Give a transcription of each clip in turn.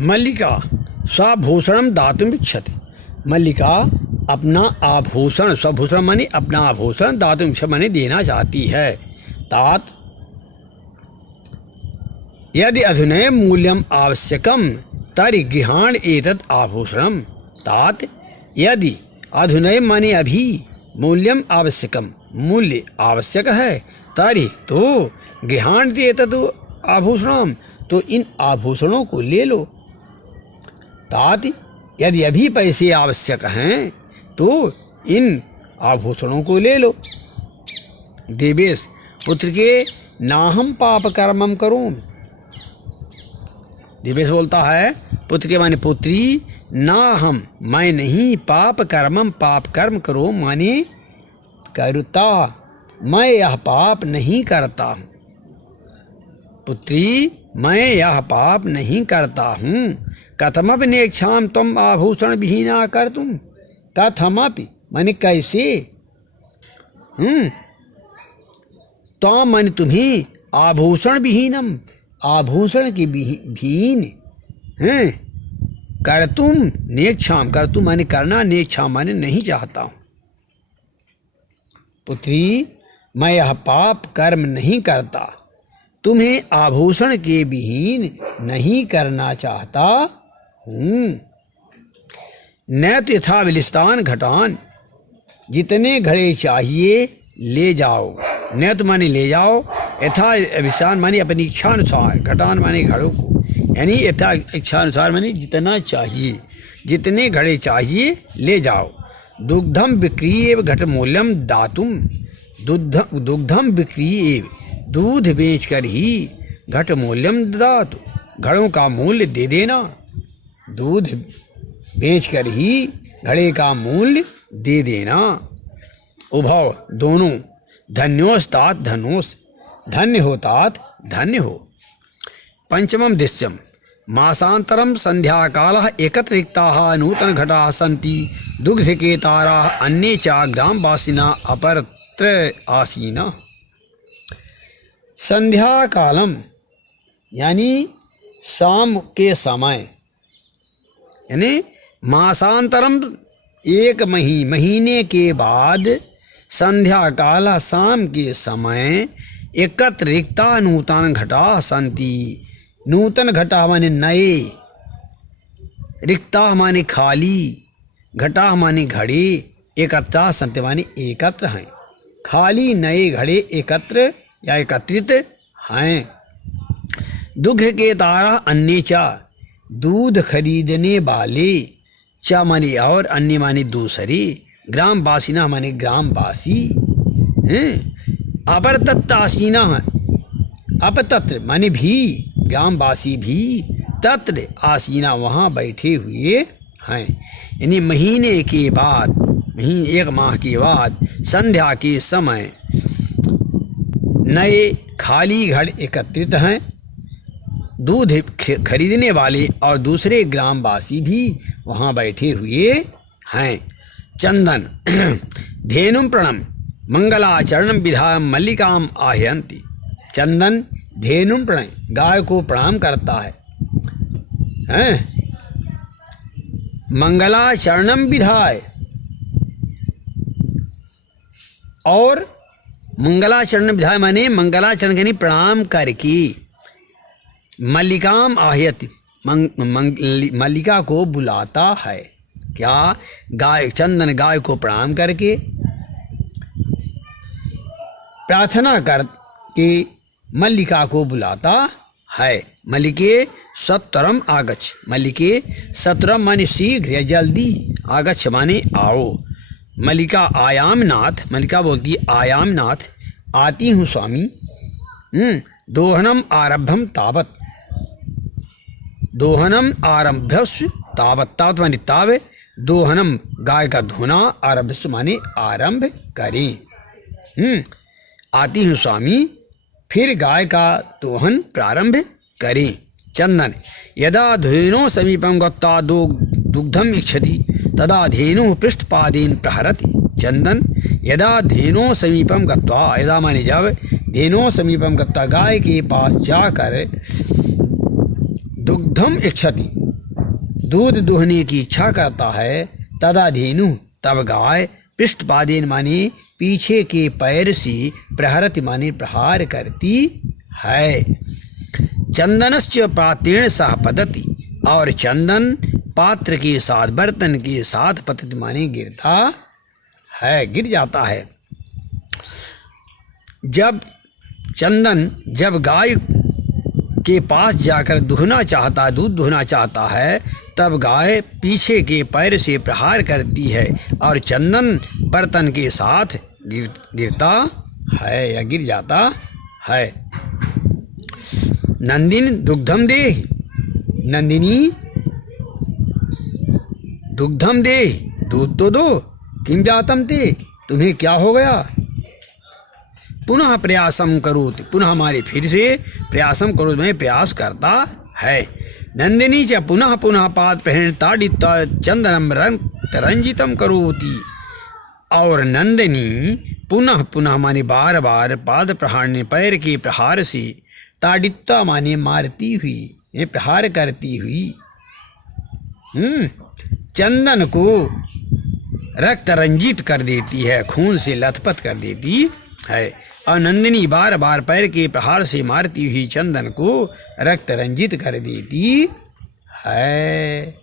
मल्लिका स्वभूषणम दातुम इच्छति। मल्लिका अपना आभूषण, स्वभूषण माने अपना आभूषण, दातुम इच्छति माने देना चाहती है। तात यदि अधुनय मूल्यम आवश्यकम तर्हि गृहाण एतत् आभूषणम। तात यदि अधुनय माने अभी, मूल्यम आवश्यकम मूल्य आवश्यक है, तर्हि तो गृहाण एतत् आभूषणम तो इन आभूषणों को ले लो। तात यदि अभी पैसे आवश्यक हैं तो इन आभूषणों को ले लो। देवेश पुत्र के नाहम पाप कर्मम करूं। देवेश बोलता है पुत्र के माने पुत्री, ना हम मैं नहीं पाप कर्मम पाप कर्म करो माने करता, मैं यह पाप नहीं करता हूँ। पुत्री मैं यह पाप नहीं करता हूँ। कथमपि नेक्षाम तुम आभूषण विहीना कर तुम। कथमपि माने कैसे, तो माने तुम्हें आभूषण विहीनम आभूषण की विहीन कर तुम, नेक्षाम कर तुम माने करना, नेक्षाम माने नहीं चाहता हूँ। पुत्री मैं यह पाप कर्म नहीं करता, तुम्हें आभूषण के विहीन नहीं करना चाहता हूँ। न तो यथा विलिस्तान घटान, जितने घड़े चाहिए ले जाओ। न तो माने ले जाओ, यथा विलिस्तान माने अपनी इच्छा अनुसार, घटान माने घड़ों को, यानी यथा इच्छा अनुसार माने जितना चाहिए, जितने घड़े चाहिए ले जाओ। दुग्धम विक्रीय घट मूल्यम दातुम। दुग्धम विक्रीय दूध बेचकर ही घट मूल्यम दातु, घड़ों का मूल्य दे देना। दूध बेचकर ही घड़े का मूल्य दे देना। उभव दोनों, धन्योस्तात धनोस, धन्य हो तात धन्य हो। पंचमम दृश्यम मासांतरम संध्या कालः एकत्र रिक्ताः नूतन घटाः सन्ति दुग्धकेताराः अन्ये च ग्रामवासिना अपरत्र आसीना। संध्या कालम यानी शाम के समय, यानी मासांतरम एक महीने के बाद, संध्या काल शाम के समय, एकत्र रिक्ता नूतन घटा सन्ति। नूतन घटा माने नए, रिक्ता माने खाली, घटा माने घड़े, एकत्र सन्ति माने एकत्र हैं। खाली नए घड़े एकत्र या एकत्रित हैं। दुग्ध के तारा अन्य चा, दूध खरीदने वाले, चा माने और, अन्य माने दूसरे, ग्रामवासिना माने ग्रामवासी हैं। अपरतत्र आसीना है, अपतत्र माने भी, ग्रामवासी भी, तत्र आसीना वहाँ बैठे हुए हैं। यानी महीने के बाद, एक माह के बाद संध्या के समय नए खाली घड़ एकत्रित हैं। दूध खरीदने वाले और दूसरे ग्रामवासी भी वहाँ बैठे हुए हैं। चंदन धेनुम प्रणम मंगलाचरणम विधाय मल्लिकाम आह्यंती। चंदन धेनुम प्रणय, गाय को प्रणाम करता है, मंगलाचरणम विधाय, और मंगलाचरण विधाय माने मंगलाचरण यानी प्रणाम करके, मल्लिकाम आह्यति मल्लिका को बुलाता है। क्या? गाय, चंदन गाय को प्रणाम करके, प्रार्थना करके मल्लिका को बुलाता है। मल्लिके सत्वरम आगच्छ, मल्लिके सत्वरम माने शीघ्र या जल्दी, आगच्छ माने आओ। मल्लिका आयामनाथ, मल्लिका बोलती है आयामनाथ, आती हूँ स्वामी। दोहनम आरभ्यम तावत, दोहनम आरभ्यस्व तावत, तावत माने तावे, दोहनम गाय का धोना, आरभ्यस्व माने आरंभ करें। आती हूँ स्वामी, फिर गाय का दोहन प्रारंभ करें। चंदन यदा धेनो समीपम गत्वा दुग्धम इच्छति तदा धेनु पृष्ठपादेन प्रहरति। चंदन यदा धेनो समीपम गत्वा, यदा माने जब, धेनो समीपम गत्वा गाय के पास जाकर दुग्धम इच्छति, दूध दुहने की इच्छा करता है, तदा धेनु तब गाय पृष्ठपादेन माने पीछे के पैर से प्रहरति माने प्रहार करती है। चंदनश्च पात्रेण सह पतति, और चंदन पात्र के साथ बर्तन के साथ पतति माने गिरता है, गिर जाता है। जब चंदन जब गाय के पास जाकर दुहना चाहता, दूध दुहना चाहता है, तब गाय पीछे के पैर से प्रहार करती है और चंदन बर्तन के साथ गिरता है या गिर जाता है। नंदिनी दुग्धम दे, नंदिनी दुग्धम दे, दूध तो दो, किम जातम ते, तुम्हें क्या हो गया। पुनः प्रयासम करोति, पुनः हमारे फिर से प्रयासम करो, मैं प्रयास करता है। नंदिनी च पुनः पुनः पाद प्रहरण ताड़ित्वा चंदनम रंजितम करोति, और नंदिनी पुनः पुनः माने बार बार पाद प्रहार पैर के प्रहार से, ताड़ित्वा माने मारती हुई, ये प्रहार करती हुई, चंदन को रक्त रंजित कर देती है, खून से लथपथ कर देती है। और नंदिनी बार बार पैर के प्रहार से मारती हुई चंदन को रक्त रंजित कर देती है।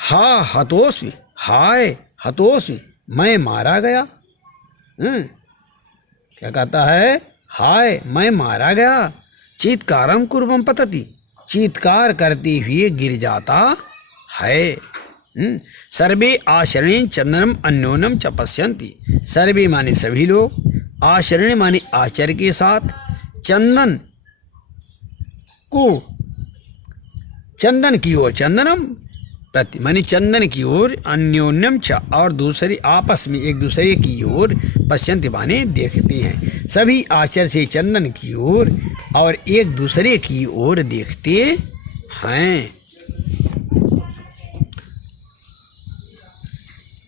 हा हतोस्मि, हाय हतोस्मि, मैं मारा गया। क्या कहता है, हाय मैं मारा गया। चीत्कारम कुर्वम पतति, चीत्कार करते हुए गिर जाता है। सर्वे आचरण चंदनम अन्योन्यम च पश्यन्ति, सर्वे माने सभी लोग, आचरण माने आचर्य के साथ, चंदन को चंदन की ओर, चंदनम प्रति माने चंदन की ओर, अन्योन्यम च और दूसरे आपस में एक दूसरे की ओर, पश्यन्ति माने देखते हैं। सभी आचर्य से चंदन की ओर और एक दूसरे की ओर देखते हैं।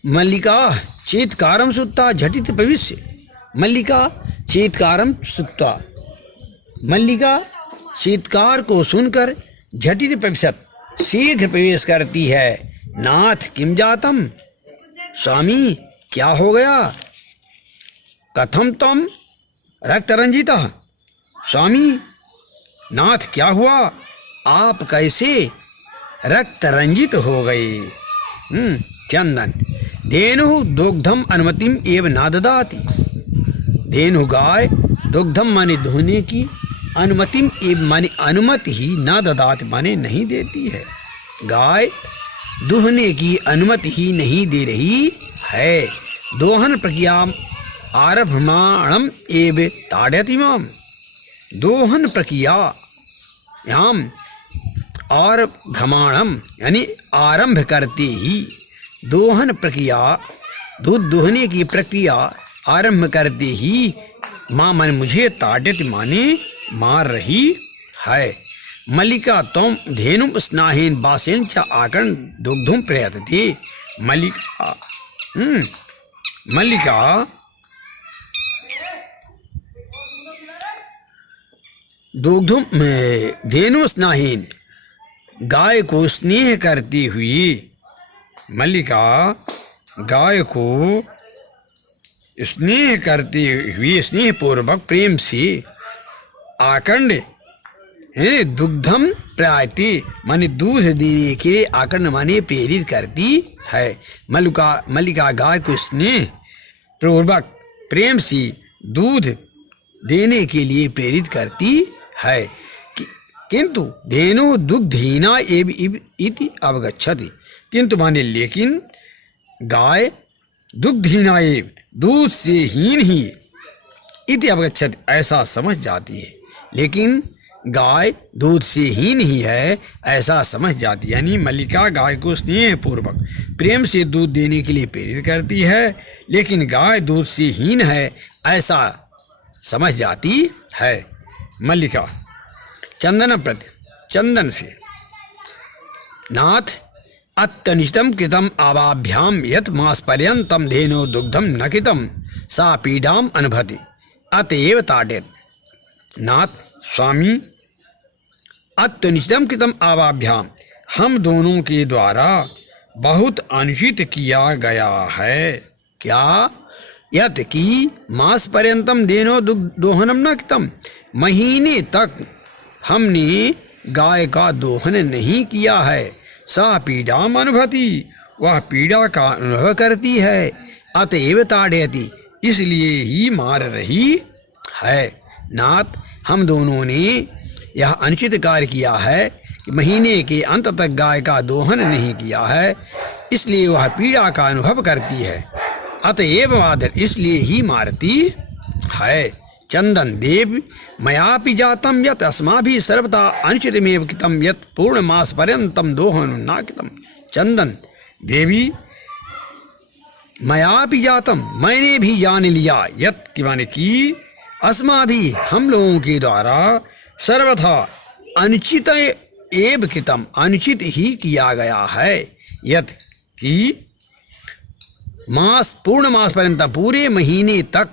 मल्लिका चेत्कारम सुत्ता झटित प्रविश्य, मल्लिका चेत्कारम सुत्ता, मल्लिका चीत्कार को सुनकर झटित प्रविशत शीघ्र प्रवेश करती है। नाथ किम जातम, स्वामी क्या हो गया। कथम तम रक्त रंजिता, स्वामी नाथ क्या हुआ, आप कैसे रक्त रंजित हो गए। चंदन धेनु दुग्धम अनुमतिम एव ना ददाति, धेनु गाय दुग्धम माने दुहने की, अनुमतिम एव माने अनुमति ही, ना ददाति माने नहीं देती है। गाय दुहने की अनुमति ही नहीं दे रही है। दोहन प्रक्रिया आरभमाणम एव ताड़यति माम, दोहन प्रक्रिया याम और भ्रमाणम यानी आरंभ करते ही, दोहन प्रक्रिया दूध दुहने की प्रक्रिया आरंभ करते ही, माँ मन मुझे ताड़ित माने मार रही है। मल्लिका तम धेनुम स्नाहेन बासेन च आकर्ण दुग्धुम प्रयतते, मल्लिका मल्लिका दुग्धुम धेनु स्नाहीन, गाय को स्नेह करती हुई, मल्लिका गाय को स्नेह करती हुई, स्नेह पूर्वक प्रेम से आकंड दुग्धम प्रायति माने दूध देने के आकंड माने प्रेरित करती है। मल्लिका गाय को स्नेह पूर्वक प्रेम से दूध देने के लिए प्रेरित करती है। किंतु धेनु दुग्धहीना एव इति अवगच्छति, किंतु माने लेकिन गाय दुग्धहीना एव दूध से हीन ही इति अवगच्छति ऐसा समझ जाती है। लेकिन गाय दूध से हीन ही है ऐसा समझ जाती है। यानी मल्लिका गाय को स्नेह पूर्वक प्रेम से दूध देने के लिए प्रेरित करती है, लेकिन गाय दूध से हीन है ऐसा समझ जाती है। मल्लिका चंदन प्रति, चंदन से, नाथ अत्यनिष्टम कृतम आवाभ्याम यत मास पर्यंतम धेनो दुग्धम न कृतम सा पीडाम अनुभति अतएव ताड़ेत। नाथ स्वामी अत्यनुचितम कृतम आवाभ्याम, हम दोनों के द्वारा बहुत अनुचित किया गया है। क्या? यत कि मास पर्यंतम देनो दोहनम न कृतम, महीने तक हमने गाय का दोहन नहीं किया है। सा पीड़ा अनुभवती, वह पीड़ा का अनुभव करती है। अतएव ताड़यति, इसलिए ही मार रही है। नाथ, हम दोनों ने यह अनुचित कार्य किया है कि महीने के अंत तक गाय का दोहन नहीं किया है, इसलिए वह पीड़ा का अनुभव करती है। अतएव मादर, इसलिए ही मारती है। चंदन देव, मयापि जातम यत अस्माभिः सर्वथा अनुचितमेव कृतं यत पूर्णमास पर्यंतम दोहनं न कृतं। चंदन देवी, मयापि जातम, मैंने भी जान लिया, यत कि माने की, अस्माभिः हम लोगों के द्वारा सर्वथा अनुचित एव कृतम, अनुचित ही किया गया है। यत कि मास पूर्ण मास पर्यंत, पूरे महीने तक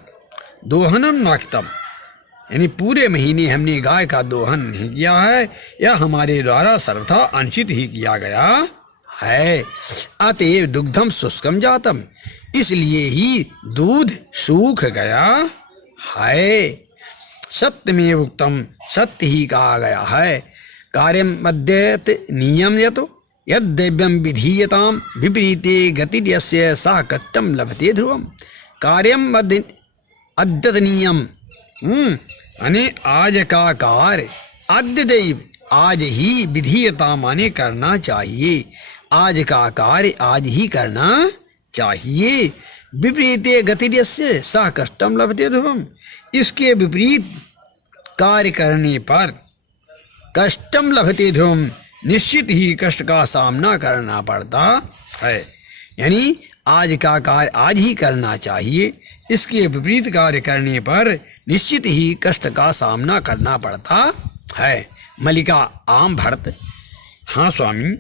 दोहनम न कृतम, यानी पूरे महीने हमने गाय का दोहन नहीं किया है, यह हमारे द्वारा सर्वथा अनुचित ही किया गया है। अतएव दुग्धम शुष्कम जातम, इसलिए ही दूध सूख गया है। सत्यमेव उक्तम, सत्य ही कहा गया है। कार्यम मध्यत नियम यतो यद्दैव्यम विधीयताम विपरीते गतिर्यस्य सः कष्टम लभते ध्रुवम। कार्यम अद्यतनीयम, यानी आज का कार्य, अद्यदैव आज ही, विधीयता माने करना चाहिए, आज का कार्य आज ही करना चाहिए। विपरीते गतिर्यस्य सः कष्टम लभते ध्रुवम, इसके विपरीत कार्य करने पर कष्टम लभते ध्रुवम, निश्चित ही कष्ट का सामना करना पड़ता है। यानी आज का कार्य आज ही करना चाहिए, इसके विपरीत कार्य करने पर निश्चित ही कष्ट का सामना करना पड़ता है। मल्लिका आम भरत, हाँ स्वामी,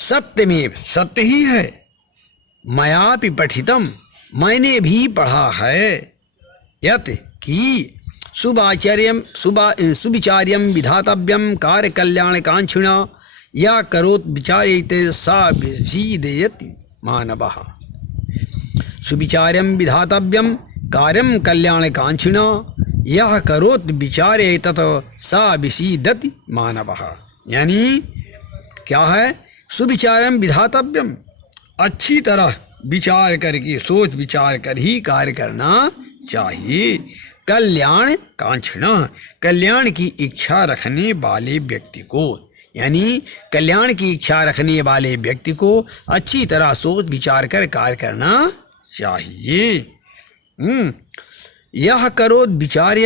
सत्यमेव, सत्य ही है। मयापि पठितम, मैंने भी पढ़ा है। यत कि सुविचार्यम विधातव्यम कार्य कल्याण कांक्षिणा या करोत विचारयते सा विषीदयति मानवः। सुविचार्यम विधातव्यम कार्यम कल्याण कांक्षिणा यह करोत विचारयते सा विषीदति मानवः। यानी क्या है? सुविचारम विधातव्यम, अच्छी तरह विचार करके, सोच विचार कर ही कार्य करना चाहिए। कल्याण कांक्षिणा, कल्याण की इच्छा रखने वाले व्यक्ति को, यानी कल्याण की इच्छा रखने वाले व्यक्ति को अच्छी तरह सोच विचार कर कार्य करना चाहिए। यह करो विचार,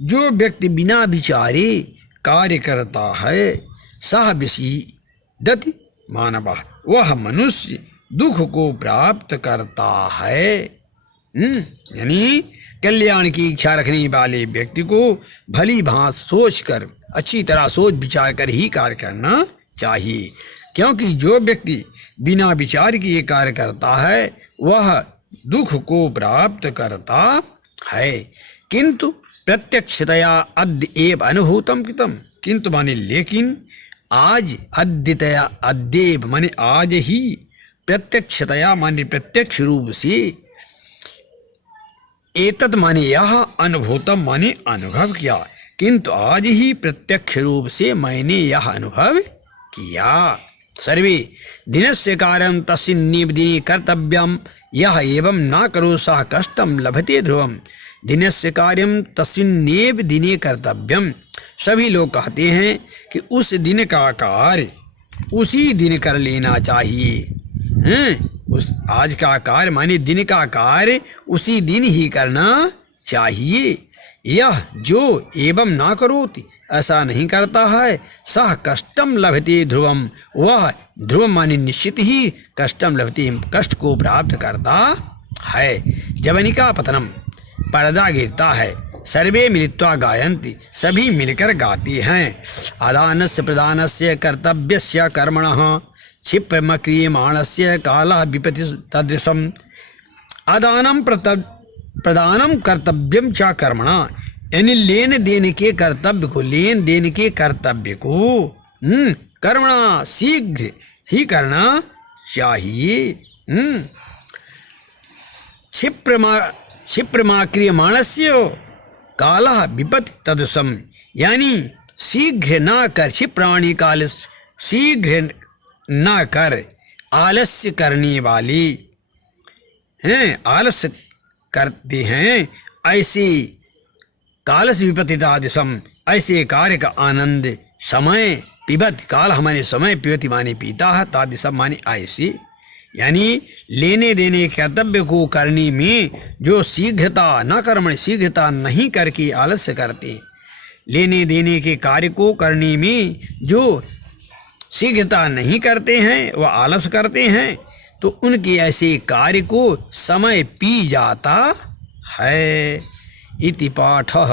जो व्यक्ति बिना विचारे कार्य करता है, सह विषीदति मानवः, वह मनुष्य दुख को प्राप्त करता है। यानी कल्याण की इच्छा रखने वाले व्यक्ति को भली भांत सोच कर, अच्छी तरह सोच विचार कर ही कार्य करना चाहिए, क्योंकि जो व्यक्ति बिना विचार किए कार्य करता है वह दुख को प्राप्त करता है। किंतु प्रत्यक्षतया अद्य एव अनुभूतम कृतम, किंतु माने लेकिन, आज, अद्यतया, अद्येव माने आज ही, प्रत्यक्षतया माने प्रत्यक्ष रूप से, एतत् माने यह, अनुभूतम माने अनुभव किया, किंतु आज ही प्रत्यक्ष रूप से मैंने यह अनुभव किया। सर्वे दिनस्य कार्यं तस्मिन्नेव दिने कर्तव्यम यह एवं न करो सः कष्टम लभते ध्रुवम। दिनस्य कार्यं तस्मिन्नेव दिने कर्तव्यम, सभी लोग कहते हैं कि उस दिन का कार्य उसी दिन कर लेना चाहिए। उस आज का कार्य माने दिन का कार्य उसी दिन ही करना चाहिए। यह जो एवं ना करोति, ऐसा नहीं करता है, सह कष्टम लभते ध्रुवम, वह ध्रुवम माने निश्चित ही कष्टम लभते, कष्ट को प्राप्त करता है। जवनिका पतनम, पर्दा गिरता है, सर्वे मिलित्वा गायन्ति, सभी मिलकर गाती हैं। अदानस्य प्रदानस्य कर्तव्यस्य कर्मणः क्षिप्रमक्रियमाणस्य कालः विपति तदृशम्। अदानं प्रदानं कर्तव्यं च कर्मणा, यानी लेन देन के कर्तव्य को, लेन देन के कर्तव्य को कर्मणा शीघ्र ही करना चाहिए। क्षिप्रमा क्रियमाणस्य कालः विपत्ति तदसम, यानी शीघ्र ना कर, क्षिप्राणी काल शीघ्र ना कर, आलस्य करने वाले हैं, आलस्य करते हैं, ऐसे कालस्य विपत्ति तादृशम, ऐसे कार्य का आनंद समय पिबत, काल हमारे समय, पिबति माने पीता है, तादृशम माने ऐसे, यानी लेने देने कर्तव्य को करने में जो शीघ्रता न कर्मण, शीघ्रता नहीं करके आलस्य करते, लेने देने के कार्य को करने में जो शीघ्रता नहीं करते हैं वह आलस करते हैं, तो उनके ऐसे कार्य को समय पी जाता है। इति पाठः।